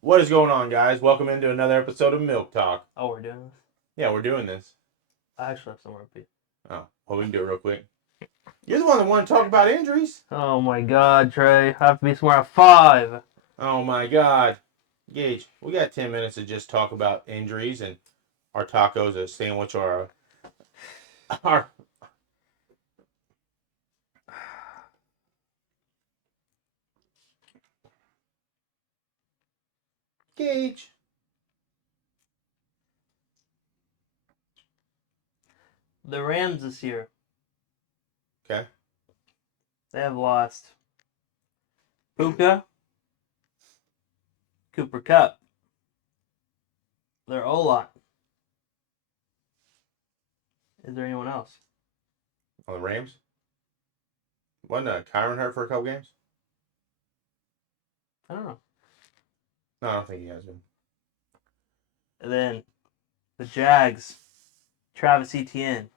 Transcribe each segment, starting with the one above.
What is going on, guys? Welcome into another episode of Milk Talk. Oh, we're doing this? Yeah, we're doing this. I actually have somewhere to be. Oh, well, we can do it real quick. You're the one that wanted to talk about injuries. Oh my god, Trey. I have to be somewhere at 5. Oh my God, Gage, we got 10 minutes to just talk about injuries and our tacos, a sandwich, or our Gage. The Rams this year, Okay. they have lost Puka, Cooper Cup, their O-line. Is there anyone else? On the Rams. Wasn't Kyron hurt for a couple games? I don't know. No, I don't think he has been. And then the Jags, Travis Etienne.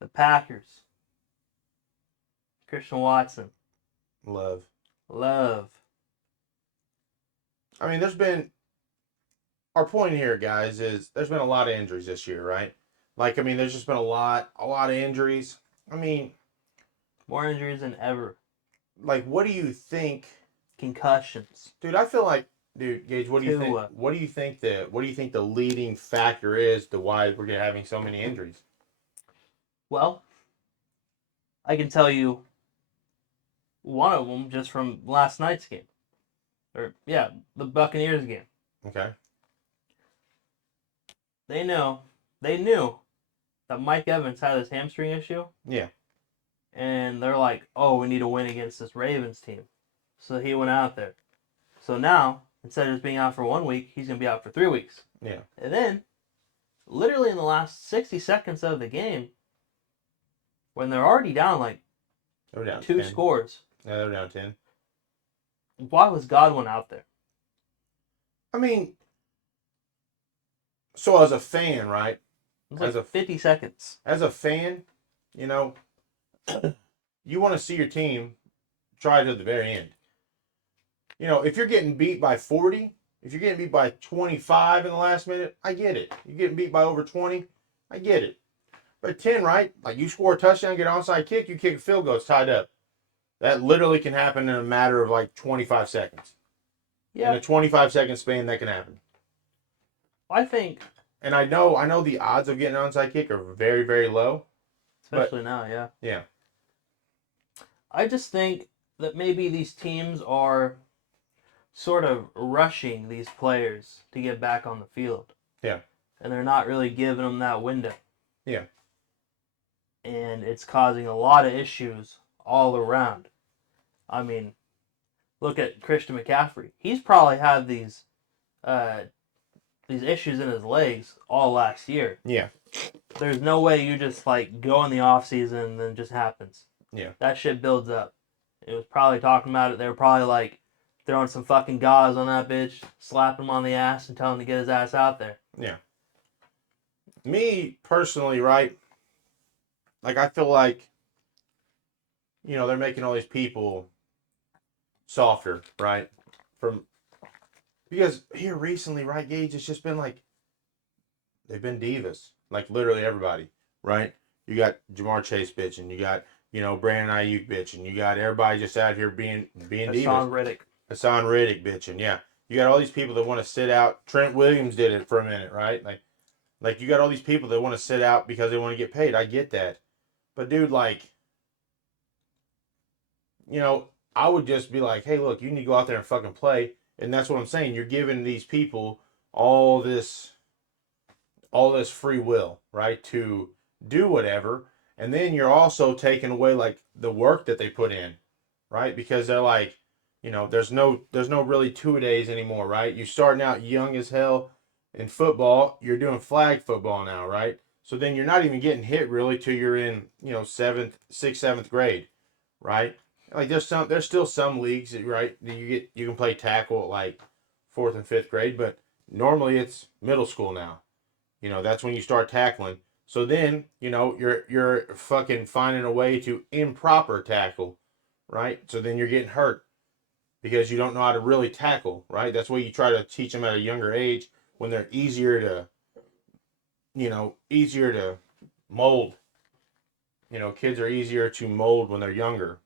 The Packers, Christian Watson. Love. Love. I mean, there's been our point here, guys, is there's been a lot of injuries this year, right? Like, I mean, there's just been a lot of injuries. I mean, More injuries than ever. like, what do you think, Concussions. dude? I feel like, dude, Gage, what do you think? Tua. What do you think the leading factor is to why we're having so many injuries? Well, I can tell you one of them just from last night's game. The Buccaneers game. Okay. They knew that Mike Evans had his hamstring issue, Yeah. and they're like, "Oh, we need to win against this Ravens team." So he went out there. So now, instead of just being out for 1 week, he's gonna be out for 3 weeks. Yeah. And then, literally in the last 60 seconds of the game, when they're already down like They're down 2 10. scores, Yeah, they're down 10. why was Godwin out there? I mean, so as a fan, right? It was like As a 50 seconds. As a fan, you know, you want to see your team try to the very end. You know, if you're getting beat by 40, if you're getting beat by 25 in the last minute, I get it. You're getting beat by over 20, I get it. But 10, right? Like you score a touchdown, get an onside kick, you kick a field goal, it's tied up. That literally can happen in a matter of like 25 seconds. Yeah. In a 25-second span, that can happen. I think. And I know the odds of getting an onside kick are very, very low. Especially now, yeah. Yeah. I just think that maybe these teams are sort of rushing these players to get back on the field. Yeah. And they're not really giving them that window. Yeah. And it's causing a lot of issues all around. I mean, look at Christian McCaffrey. He's probably had these issues in his legs all last year. Yeah. There's no way you just like go in the off season and then it just happens. Yeah. That shit builds up. It was probably talking about it. They were probably like throwing some fucking gauze on that bitch, slapping him on the ass and telling him to get his ass out there. Yeah. Me personally, right? Like I feel like, you know, they're making all these people softer, right? Because here recently, right, Gage, it's just been like they've been divas. Like literally everybody, right? You got Jamar Chase bitching, you got, you know, Brandon Ayuk bitching, you got everybody just out here being divas. Hassan Riddick bitching, yeah. You got all these people that want to sit out. Trent Williams did it for a minute, right? Like you got all these people that want to sit out because they want to get paid. I get that. But dude, like, you know, I would just be like, hey, look, you need to go out there and fucking play. And that's what I'm saying. You're giving these people all this free will, right, to do whatever. And then you're also taking away like the work that they put in, right? Because they're like, you know, there's no really 2 days anymore, right? You're starting out young as hell in football. You're doing flag football now, right? So then you're not even getting hit really till you're in, you know, sixth, seventh grade, right? Like there's still some leagues, right? You can play tackle at like fourth and fifth grade, but normally it's middle school now. You know, that's when you start tackling. So then, you know, you're fucking finding a way to improper tackle, right? So then you're getting hurt. because you don't know how to really tackle, right? That's why you try to teach them at a younger age when they're easier to mold. Kids are easier to mold when they're younger.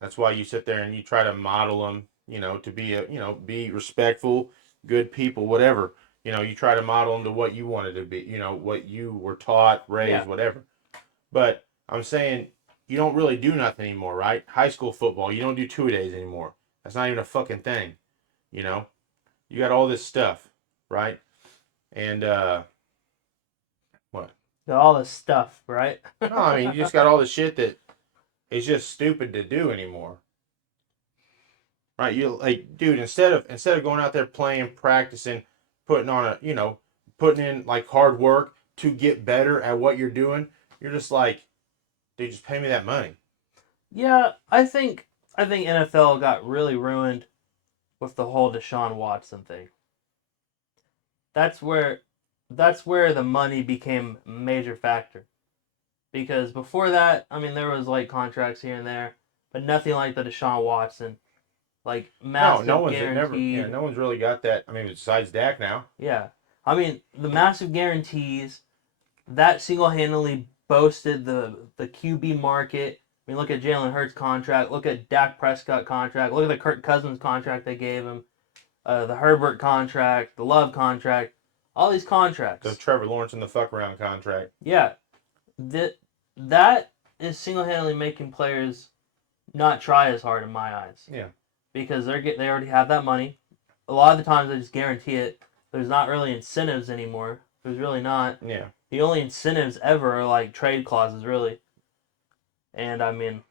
That's why you sit there and you try to model them, to be respectful, good people, whatever. You try to model them to what you wanted to be, what you were taught, Yeah. raised, whatever. But I'm saying you don't really do nothing anymore, right? High school football, you don't do 2-a-days anymore. That's not even a fucking thing, you know? You got all this stuff, right? And, what? All this stuff, right? No, I mean, you just got all the shit that is just stupid to do anymore. Right? You like, dude, instead of going out there playing, practicing, putting on putting in like hard work to get better at what you're doing, you're just like, dude, just pay me that money. Yeah, I think NFL got really ruined with the whole Deshaun Watson thing. That's where that's where the money became a major factor. Because before that, I mean, there was like contracts here and there, but nothing like the Deshaun Watson, like No, no massive one's never, yeah, guaranteed. no one's really got that. I mean, besides Dak now. Yeah, I mean the massive guarantees that single-handedly boasted the QB market. I mean, look at Jalen Hurts contract. Look at Dak Prescott contract. Look at the Kirk Cousins contract they gave him. The Herbert contract, the Love contract, all these The contracts. Trevor Lawrence and the fuck around contract. Yeah, that that is single-handedly making players not try as hard in my eyes Yeah. because they already have that money. A lot of the times they just guarantee it. There's not really incentives anymore. There's really not. Yeah. The only incentives ever are like trade clauses, really. And I mean,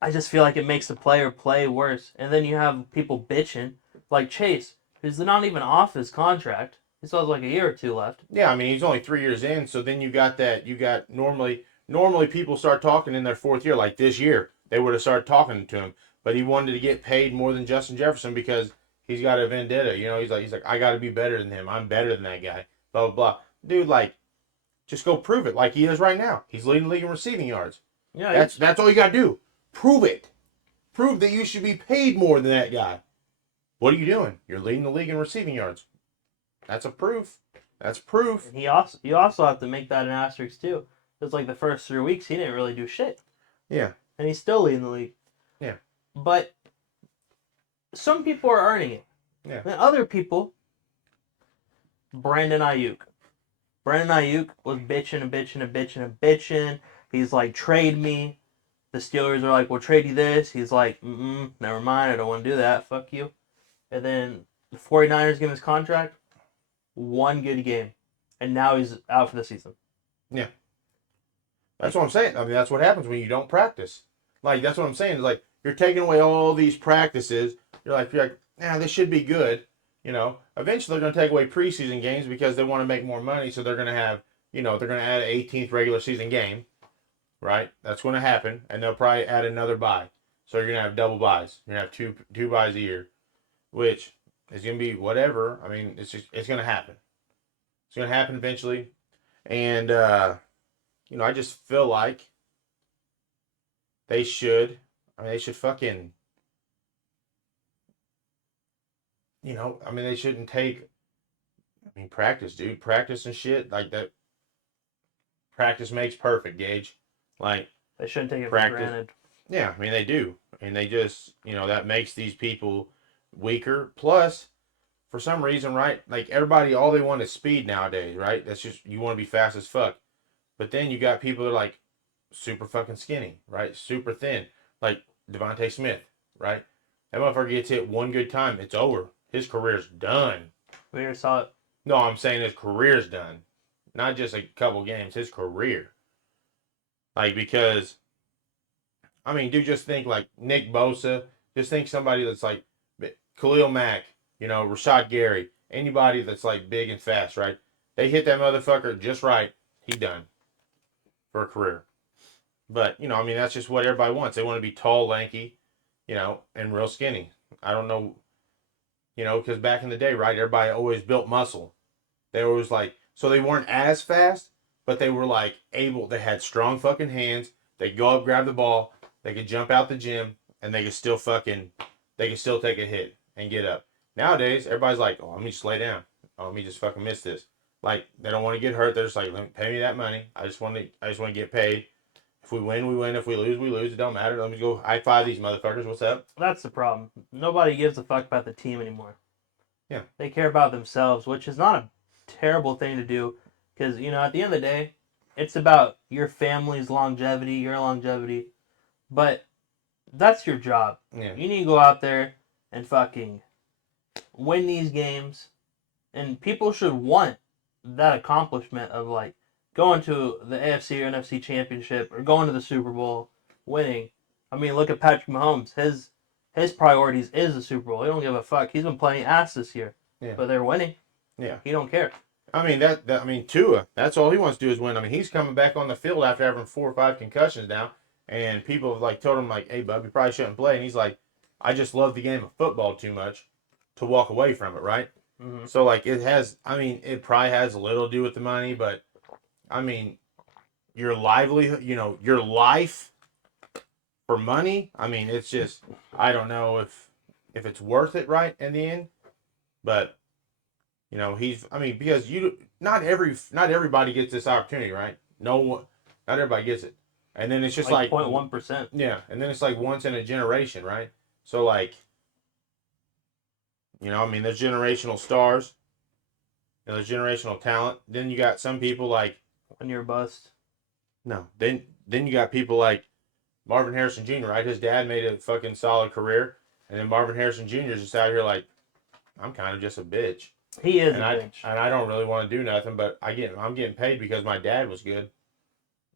I just feel like it makes the player play worse. And then you have people bitching, like Chase, who's not even off his contract. He still has like a year or two left. Yeah, I mean, he's only 3 years in, so then you got normally people start talking in their fourth year, like this year. They would have started talking to him. But he wanted to get paid more than Justin Jefferson because he's got a vendetta. He's like, I gotta be better than him. I'm better than that guy. Blah blah blah. Dude, like, just go prove it like he is right now. He's leading the league in receiving yards. Yeah, That's all you gotta do. Prove it. Prove that you should be paid more than that guy. What are you doing? You're leading the league in receiving yards. That's a proof. That's proof. and you also have to make that an asterisk too. Because like the first 3 weeks he didn't really do shit. Yeah. And he's still leading the league. Yeah. But some people are earning it. Yeah. And other people, Brandon Ayuk. Brandon Ayuk was bitching and bitching and bitching and bitching. He's like, trade me. The Steelers are like, we'll trade you this. He's like, never mind. I don't want to do that. Fuck you. And then the 49ers give him his contract. One good game. And now he's out for the season. Yeah. That's what I'm saying. I mean, that's what happens when you don't practice. Like, that's what I'm saying. It's like, you're taking away all these practices. You're like, nah, this should be good. Eventually they're going to take away preseason games because they want to make more money. So they're going to have, they're going to add an 18th regular season game, right? That's going to happen. And they'll probably add another bye. So you're going to have double byes. You're going to have two byes a year, which is going to be whatever. I mean, it's going to happen. It's going to happen eventually. And, I just feel like they should. I mean, they should fucking. They shouldn't take. I mean, practice, dude. Practice and shit like that. Practice makes perfect, Gage. Like, They shouldn't take it practice. for granted. Yeah, I mean they do, and they just that makes these people weaker. Plus, for some reason, right? Like everybody, all they want is speed nowadays, right? That's just you want to be fast as fuck. But then you got people that are like super fucking skinny, right? Super thin, like Devontae Smith, right? That motherfucker gets hit one good time, it's over. His career's done. We never saw it. No, I'm saying his career's done, not just a couple games. His career, like because I mean, dude, just think like Nick Bosa. Just think somebody that's like Khalil Mack, Rashad Gary, anybody that's like big and fast, right? They hit that motherfucker just right. He done for a career. But, I mean, that's just what everybody wants. They want to be tall, lanky, and real skinny. I don't know, because back in the day, right, everybody always built muscle. They were always like, so they weren't as fast, but they were like able, they had strong fucking hands. They'd go up, grab the ball. They could jump out the gym. and they can still take a hit and get up. Nowadays, everybody's like, oh, let me just lay down. Oh, let me just fucking miss this. Like they don't want to get hurt. They're just like, let me pay me that money. I just want to get paid. If we win, we win. If we lose, we lose. It don't matter. Let me go high five these motherfuckers. What's up? That's the problem. Nobody gives a fuck about the team anymore. Yeah. They care about themselves, which is not a terrible thing to do, because at the end of the day, it's about your family's longevity, your longevity. But that's your job. Yeah. You need to go out there and fucking win these games, and people should want that accomplishment of like going to the AFC or NFC championship or going to the Super Bowl, winning. I mean, look at Patrick Mahomes. His priorities is the Super Bowl. He don't give a fuck. He's been playing ass this year, Yeah. but they're winning. Yeah. He don't care. I mean I mean Tua. That's all he wants to do is win. I mean he's coming back on the field after having 4 or 5 concussions now, and people have like told him like, hey bub, you probably shouldn't play, and he's like, I just love the game of football too much to walk away from it, right? Mm-hmm. So like it has. I mean it probably has a little to do with the money, but I mean your livelihood, your life for money. I mean it's just I don't know if it's worth it right in the end, but. I mean, because not everybody gets this opportunity, right? No one, not everybody gets it, and then it's just like 0.1%. yeah, and then it's like once in a generation, right? So like, I mean, there's generational stars, there's generational talent. Then you got some people like When you're a bust. no, then you got people like Marvin Harrison Jr., right? His dad made a fucking solid career, and then Marvin Harrison Jr. is just out here like, I'm kind of just a bitch. He is and a I bitch. and I don't really want to do nothing, but I'm getting paid because my dad was good.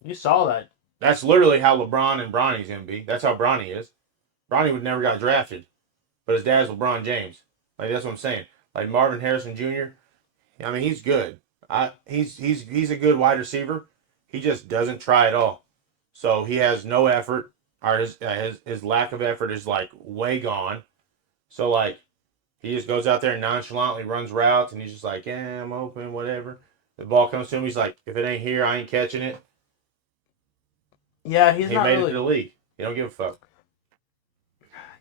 You saw that. That's literally how LeBron and Bronny's gonna be. That's how Bronny is. Bronny would never got drafted, but his dad's LeBron James. Like that's what I'm saying. Like Marvin Harrison Jr. I mean, he's good. He's a good wide receiver. He just doesn't try at all. So he has no effort, or his lack of effort is like way gone. So like he just goes out there and nonchalantly runs routes, and he's just like, yeah, I'm open, whatever. The ball comes to him, he's like, if it ain't here, I ain't catching it. Yeah, he's He not made it really. to the league. He don't give a fuck.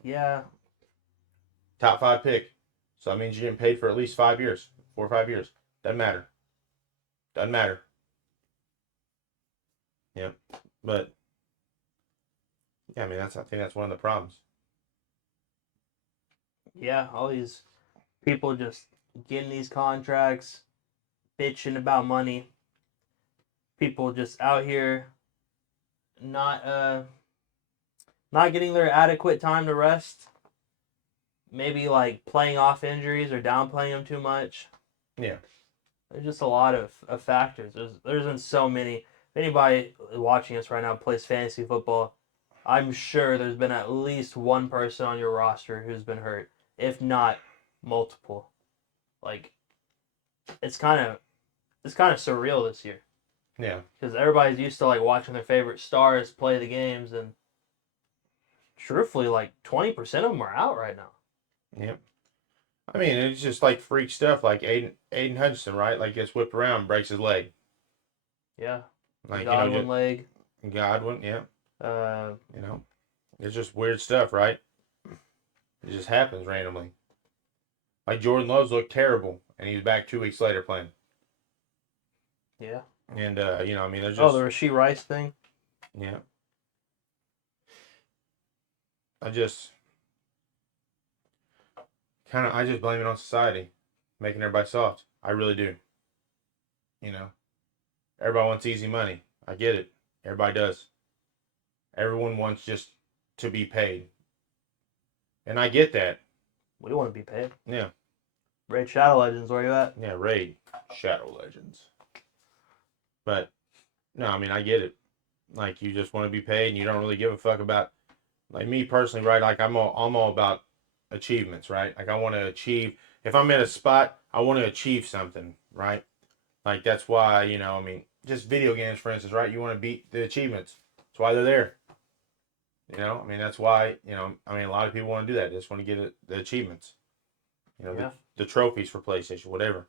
Yeah, Top 5 pick. So that means you're getting paid for at least 5 years, 4 or 5 years. Doesn't matter. Doesn't matter. Yeah, but yeah, I mean I think that's one of the problems. yeah. All these people just getting these contracts, bitching about money. People just out here not not getting their adequate time to rest. Maybe like playing off injuries or downplaying them too much. Yeah. There's just a lot of factors. There's been so many. If anybody watching us right now plays fantasy football, I'm sure there's been at least one person on your roster who's been hurt, if not multiple. Like it's kind of surreal this year Yeah. because everybody's used to like watching their favorite stars play the games, and truthfully, like 20% of them are out right now. Yep. I mean, it's just like freak stuff, like Aiden Hudson, right? Like gets whipped around, and breaks his leg. Yeah, Like Godwin just leg. Godwin, yeah. Uh, It's just weird stuff, right? It just happens randomly. Like Jordan Love's looked terrible, and he's back 2 weeks later playing. yeah. And I mean, there's Oh, just the Rasheed Rice thing. yeah. I just I just blame it on society, making everybody soft. I really do. You know, everybody wants easy money. I get it. Everybody does. Everyone wants just to be paid, and I get that. We want to be paid. Yeah, Raid Shadow Legends, where you at? yeah. Raid, Shadow Legends. But no, I mean I get it. Like you just want to be paid, and you don't really give a fuck about. Like me personally, right? Like I'm all about achievements, right? Like I want to achieve. If I'm at a spot, I want to achieve something, right? Like that's why I mean, just video games, for instance, right? You want to beat the achievements. That's why they're there. I mean that's why I mean a lot of people want to do that. They just want to get the achievements. Yeah. The trophies for PlayStation, whatever.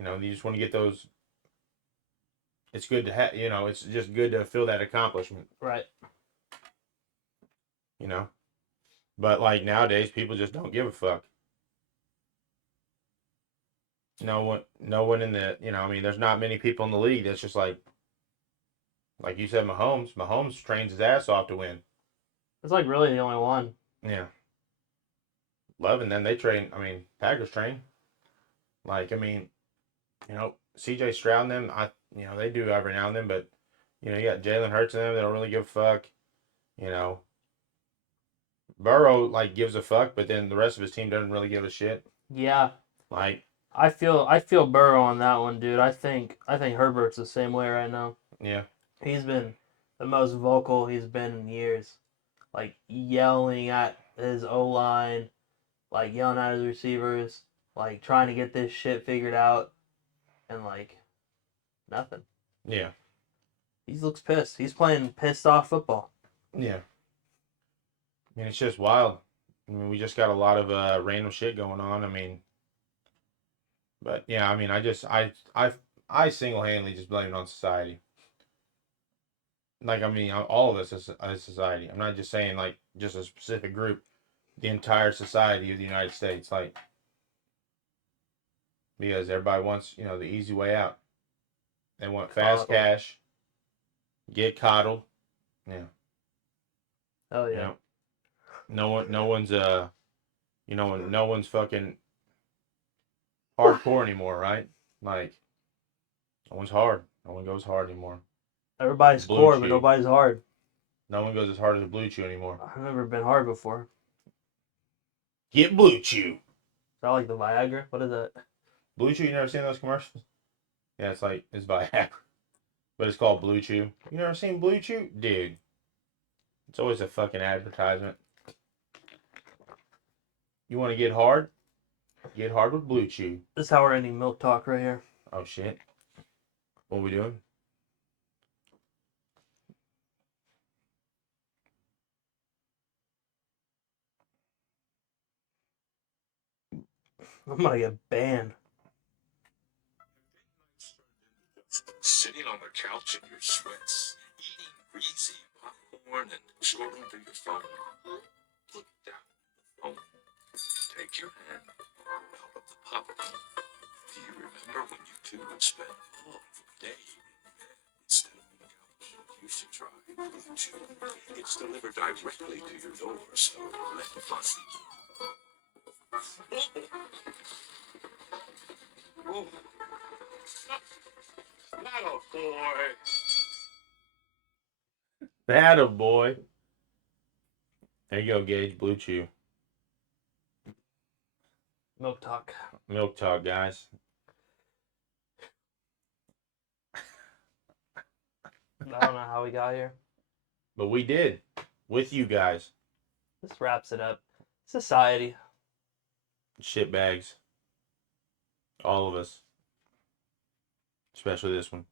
You just want to get those. It's good to have. It's just good to feel that accomplishment. Right. You know. But like nowadays, people just don't give a fuck. No one in the, I mean, there's not many people in the league that's just like you said, Mahomes. Mahomes trains his ass off to win. It's like really the only one. Yeah. Love, and then they train. I mean, Packers train. Like, I mean, CJ Stroud and them, they do every now and then, but, you got Jalen Hurts and them, they don't really give a fuck. You know, Burrow, like, gives a fuck, but then the rest of his team doesn't really give a shit. Yeah. Like, I feel Burrow on that one, dude. I think Herbert's the same way right now. yeah. He's been the most vocal he's been in years. Like yelling at his O line, like yelling at his receivers, like trying to get this shit figured out, and like nothing. Yeah. He looks pissed. He's playing pissed off football. Yeah. I mean, it's just wild. I mean, we just got a lot of random shit going on. I mean, but yeah, I mean, I single handedly just blame it on society. Like, I mean, all of us as society. I'm not just saying like just a specific group. The entire society of the United States, like, because everybody wants, the easy way out. They want fast Coddle. cash, get coddled. Yeah. Oh You yeah. know, no one's fucking hardcore anymore, right? Like, no one's hard. No one goes hard anymore. Everybody's Blue core, but Chew. nobody's hard. No one goes as hard as Blue Chew anymore. I've never been hard before. Get Blue Chew. Is that like the Viagra? What is that? Blue Chew, you never seen those commercials? Yeah, it's by Viagra. But it's called Blue Chew. You never seen Blue Chew? Dude. It's always a fucking advertisement. You want to get hard? Get hard with Blue Chew. This is how we're ending milk talk right here. Oh shit. What are we doing? I'm gonna get banned. Sitting on the couch in your sweats, eating greasy popcorn and scrolling through your phone. Put down the phone. Take your hand out of the popcorn. Do you remember when you two would spend all day in bed instead of on the couch? You should try Blue Chew. It's delivered directly to your door, so let the fussy. Oh. Not a boy. That a boy. There you go, Gage. Blue Chew. Milk talk. Milk talk, guys. I don't know how we got here. But we did. With you guys. This wraps it up. Society. Shitbags. All of us. Especially this one.